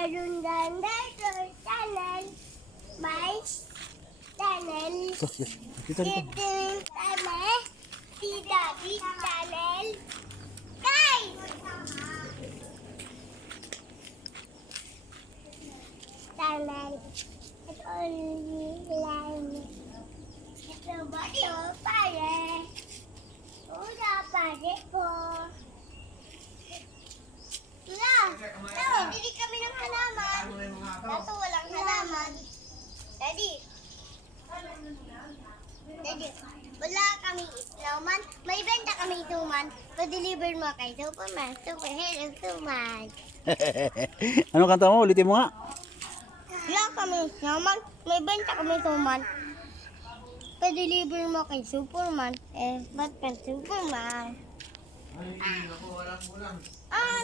Meron channel. My channel. Dito, dito. Channel. Si Daddy channel. Guys! Channel. It's only line. Ito ba ito? Pare. Una, pare ko. Tula! Hindi kami ng halaman. Dato walang halaman. Daddy. Daddy, wala kami snowman. May benta kami snowman. Pa-deliver mo kay Superman. Superhero snowman. Ano kanta mo? Ulitin mo nga. Wala kami snowman. May benta kami snowman. Pa-deliver mo kay Superman. Ba't pa Superman? Ah,